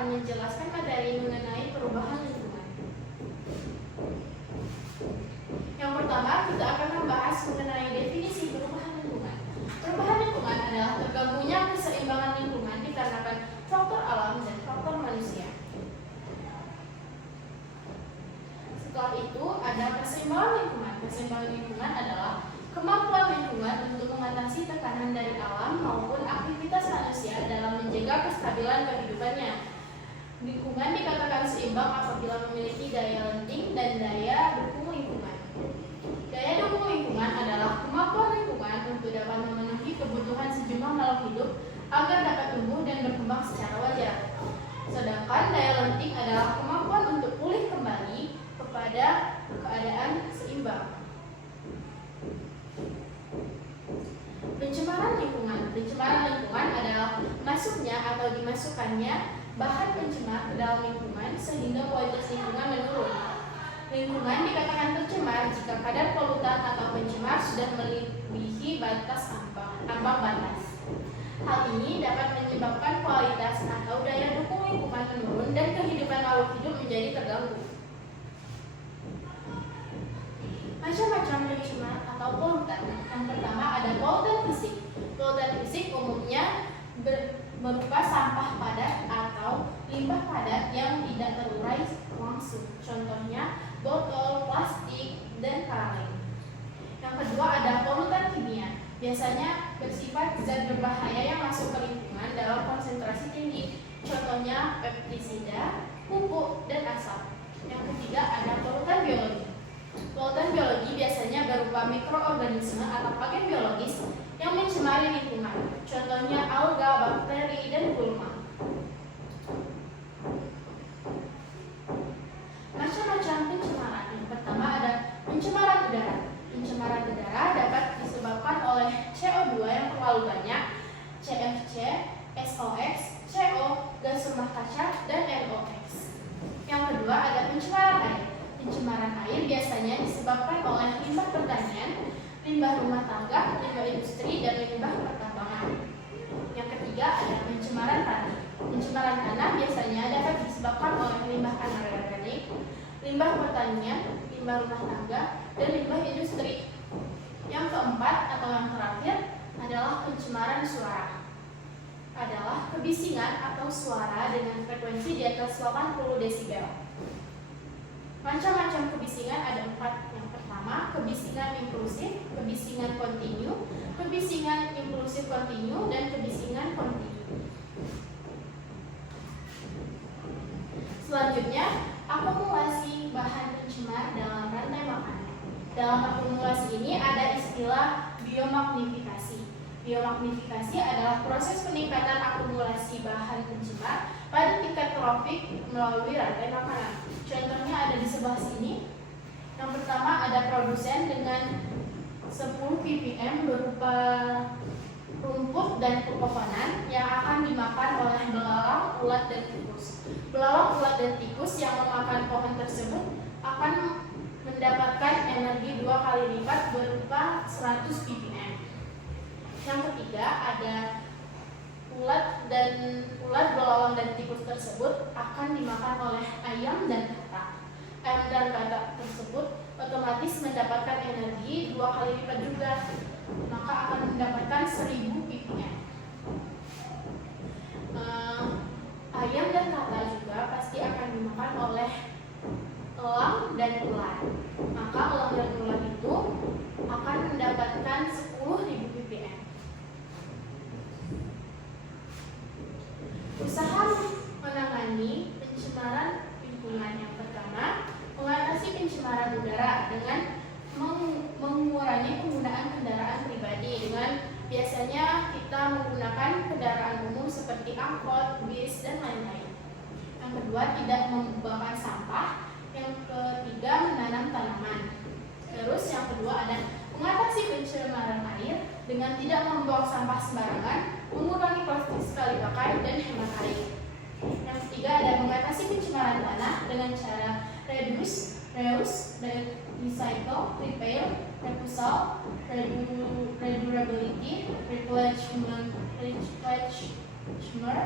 akan menjelaskan materi mengenai perubahan lingkungan. Yang pertama, kita akan membahas mengenai definisi perubahan lingkungan. Perubahan lingkungan adalah terganggunya keseimbangan lingkungan dikarenakan faktor alam dan faktor manusia. Setelah itu ada keseimbangan lingkungan. Keseimbangan lingkungan adalah kemampuan lingkungan untuk mengatasi tekanan dari alam maupun aktivitas manusia dalam menjaga kestabilan kehidupannya. Lingkungan dikatakan seimbang apabila memiliki daya lenting dan daya dukung lingkungan. Daya dukung lingkungan adalah kemampuan lingkungan untuk dapat memenuhi kebutuhan sejumlah makhluk hidup agar dapat tumbuh dan berkembang secara wajar. Sedangkan daya lenting adalah kemampuan untuk pulih kembali kepada keadaan seimbang. Pencemaran lingkungan. Pencemaran lingkungan adalah masuknya atau dimasukkannya bahan pencemar ke dalam lingkungan sehingga kualitas lingkungan menurun. Lingkungan dikatakan tercemar jika kadar polutan atau pencemar sudah melebihi batas ambang batas. Hal ini dapat menyebabkan kualitas atau daya dukung lingkungan menurun dan kehidupan makhluk hidup menjadi terganggu. Macam-macam pencemar atau polutan. Yang pertama ada polutan fisik. Polutan fisik umumnya berupa sampah padat atau limbah padat yang tidak terurai langsung. Contohnya botol, plastik, dan kaleng. Yang kedua ada polutan kimia. Biasanya bersifat zat berbahaya yang masuk ke lingkungan dalam konsentrasi tinggi. Contohnya pestisida, pupuk, dan asap. Yang ketiga ada polutan biologi. Polutan biologi biasanya berupa mikroorganisme atau agen biologis yang mencemari lingkungan. Contohnya alga, bakteri, dan gulma. Macam-macam pencemaran. Yang pertama ada pencemaran udara. Pencemaran udara dapat disebabkan oleh CO2 yang terlalu banyak, CFC, SOx, CO, gas rumah kaca, dan NOx. Yang kedua ada pencemaran air. Pencemaran air biasanya disebabkan oleh limbah pertanian, limbah rumah tangga, limbah industri, dan limbah pertambangan. Yang ketiga ada pencemaran tanah. Pencemaran tanah biasanya dapat disebabkan oleh limbah anorganik, limbah pertanian, limbah rumah tangga, dan limbah industri. Yang keempat atau yang terakhir adalah pencemaran suara. Adalah kebisingan atau suara dengan frekuensi di atas 80 desibel. Macam-macam kebisingan ada 4. Yang pertama, kebisingan inklusif, kebisingan kontinu, kebisingan inklusif kontinu, dan kebisingan kontinu. Selanjutnya, akumulasi bahan pencemar dalam rantai makanan. Dalam akumulasi ini ada istilah biomagnifikasi. Biomagnifikasi adalah proses peningkatan akumulasi bahan pencemar pada tingkat trofik melalui rantai makanan. Contohnya ada di sebelah sini. Yang pertama ada produsen dengan 10 ppm berupa rumput dan pepohonan yang akan dimakan oleh belalang, ulat, dan tikus. Belalang, ulat, dan tikus yang memakan pohon tersebut akan mendapatkan energi 2 kali lipat berupa 100 ppm. Yang ketiga ada ulat, belalang, dan tikus tersebut akan dimakan oleh ayam dan katak. Ayam dan katak tersebut otomatis mendapatkan energi 2 kali lipat juga, maka akan mendapatkan 1000 ppm. Ayam dan katak juga pasti akan dimakan oleh elang dan ulat, maka elang dan ulat itu akan mendapatkan 10.000 ppm. Usaha menangani pencemaran lingkungan. Yang pertama, mengatasi pencemaran udara dengan mengurangi penggunaan kendaraan pribadi. Dengan biasanya kita menggunakan kendaraan umum seperti angkot, bis, dan lain-lain. Yang kedua, tidak membuang sampah. Yang ketiga, menanam tanaman. Terus yang kedua ada mengatasi pencemaran air dengan tidak membuang sampah sembarangan, mengurangi plastik sekali pakai, dan hemat air. Yang ketiga ada mengatasi pencemaran tanah dengan cara reduce, reuse, recycle, repair, refusal, redurability, replenishment, consumer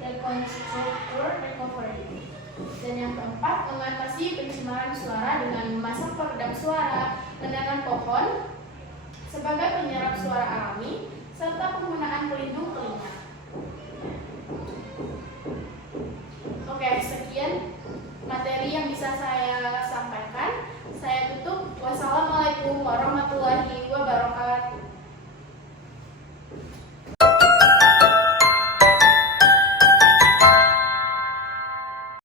reconstructor recovery. Dan yang keempat, mengatasi pencemaran suara dengan memasang peredam suara, menanam pohon sebagai penyerap suara alami, serta penggunaan pelindung telinga. Oke, sekian materi yang bisa saya